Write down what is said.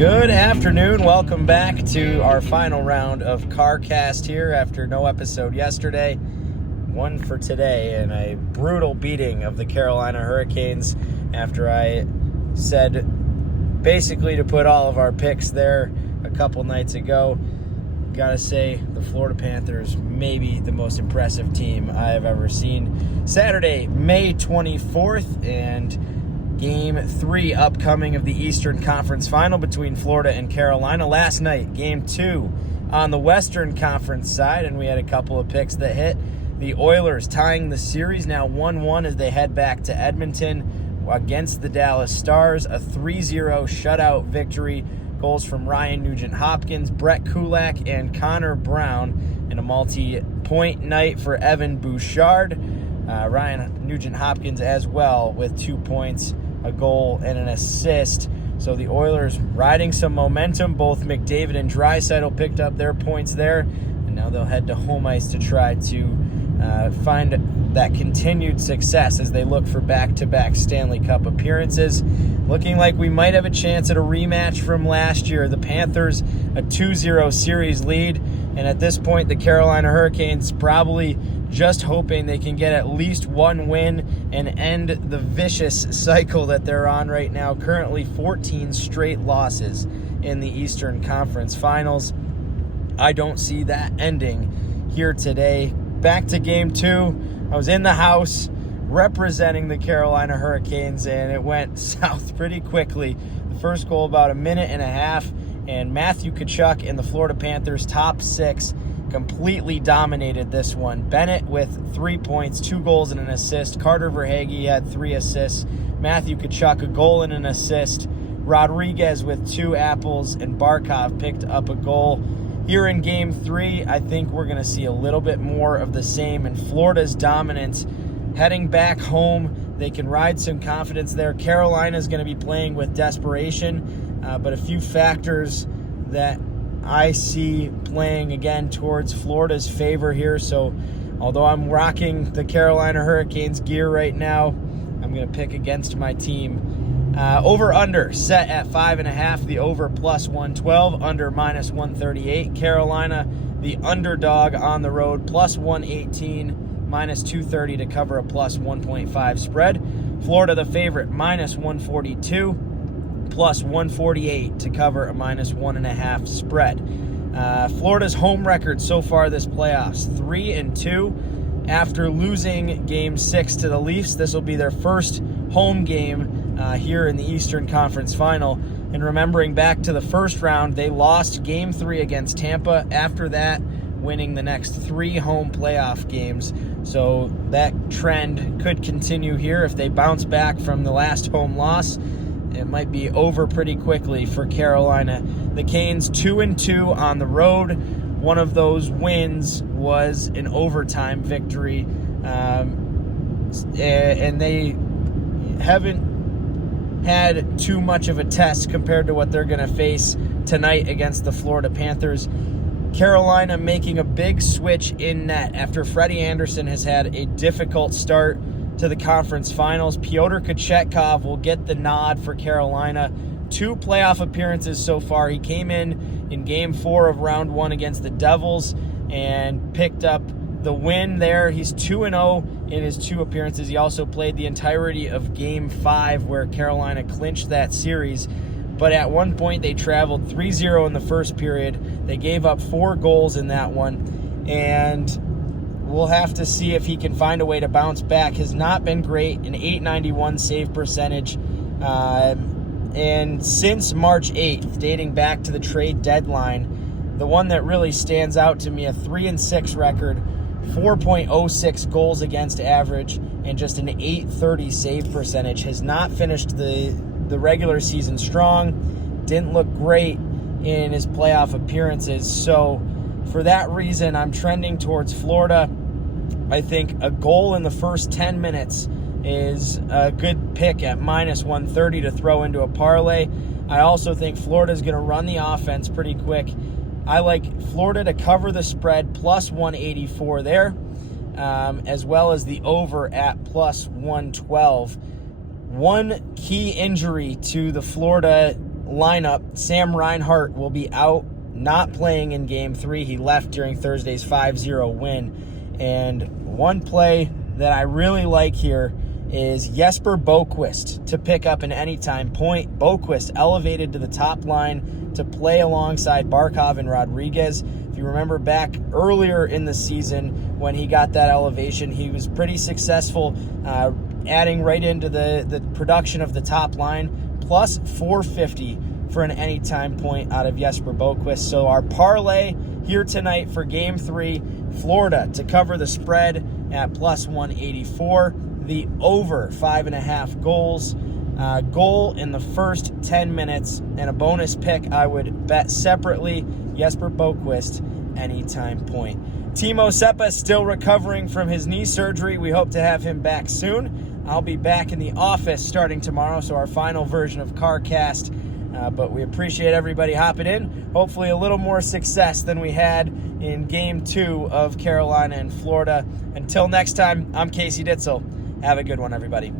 Good afternoon. Welcome back to our final round of CarCast here after no episode yesterday. One for today, and a brutal beating of the Carolina Hurricanes after I said basically to put all of our picks there a couple nights ago. Gotta say, the Florida Panthers may be the most impressive team I have ever seen. Saturday, May 24th, and Game 3 upcoming of the Eastern Conference Final between Florida and Carolina. Last night, Game 2 on the Western Conference side, and we had a couple of picks that hit. The Oilers tying the series now 1-1 as they head back to Edmonton against the Dallas Stars. A 3-0 shutout victory. Goals from Ryan Nugent-Hopkins, Brett Kulak, and Connor Brown, and a multi-point night for Evan Bouchard. Ryan Nugent-Hopkins as well with 2 points, a goal, and an assist. So the Oilers riding some momentum. Both McDavid and Draisaitl picked up their points there, and now they'll head to home ice to try to find that continued success as they look for back-to-back Stanley Cup appearances. Looking like we might have a chance at a rematch from last year. The Panthers, a 2-0 series lead, and at this point, the Carolina Hurricanes probably just hoping they can get at least one win and end the vicious cycle that they're on right now. Currently 14 straight losses in the Eastern Conference Finals. I don't see that ending here today. Back to Game 2. I was in the house representing the Carolina Hurricanes, and it went south pretty quickly. The first goal about a minute and a half, and Matthew Tkachuk in the Florida Panthers top six completely dominated this one. Bennett with 3 points, 2 goals and an assist. Carter Verhaeghe had 3 assists. Matthew Tkachuk a goal and an assist. Rodriguez with 2 apples, and Barkov picked up a goal. Here in Game 3, I think we're going to see a little bit more of the same, and Florida's dominance heading back home. They can ride some confidence there. Carolina's going to be playing with desperation, but a few factors that I see playing again towards Florida's favor here. So although I'm rocking the Carolina Hurricanes gear right now, I'm going to pick against my team. Over-under set at 5.5. The over plus 112. Under minus 138. Carolina, the underdog on the road, plus 118. Minus 230 to cover a plus 1.5 spread. Florida, the favorite, minus 142. Plus 148 to cover a minus 1.5 spread. Florida's home record so far this playoffs, 3-2. After losing Game 6 to the Leafs, this will be their first home game here in the Eastern Conference Final. And remembering back to the first round, they lost Game 3 against Tampa. After that, winning the next 3 home playoff games. So that trend could continue here. If they bounce back from the last home loss, it might be over pretty quickly for Carolina. The Canes 2-2 on the road. One of those wins was an overtime victory. And they haven't had too much of a test compared to what they're going to face tonight against the Florida Panthers. Carolina making a big switch in net after Freddie Anderson has had a difficult start to the conference finals. Pyotr Kochetkov will get the nod for Carolina. 2 playoff appearances so far. He came in Game 4 of Round 1 against the Devils and picked up the win there. He's 2-0 in his 2 appearances. He also played the entirety of Game 5 where Carolina clinched that series. But at one point they traveled 3-0 in the first period. They gave up 4 goals in that one. And we'll have to see if he can find a way to bounce back. Has not been great, an .891 save percentage. And since March 8th, dating back to the trade deadline, the one that really stands out to me, a 3-6 record, 4.06 goals against average, and just an .830 save percentage. Has not finished the regular season strong. Didn't look great in his playoff appearances. So for that reason, I'm trending towards Florida. I think a goal in the first 10 minutes is a good pick at minus 130 to throw into a parlay. I also think Florida's going to run the offense pretty quick. I like Florida to cover the spread, plus 184 there, as well as the over at plus 112. One key injury to the Florida lineup. Sam Reinhart will be out, not playing in Game 3. He left during Thursday's 5-0 win. And one play that I really like here is Jesper Boquist to pick up an anytime point. Boquist elevated to the top line to play alongside Barkov and Rodriguez. If you remember back earlier in the season when he got that elevation, he was pretty successful adding right into the production of the top line, plus 450 for an anytime point out of Jesper Boquist. So our parlay here tonight for Game 3, Florida to cover the spread at plus 184. The over 5.5 goals. Goal in the first 10 minutes. And a bonus pick I would bet separately, Jesper Boquist, anytime point. Timo Seppa still recovering from his knee surgery. We hope to have him back soon. I'll be back in the office starting tomorrow, so our final version of CarCast. But we appreciate everybody hopping in. Hopefully a little more success than we had in Game 2 of Carolina and Florida. Until next time, I'm Casey Ditzel. Have a good one, everybody.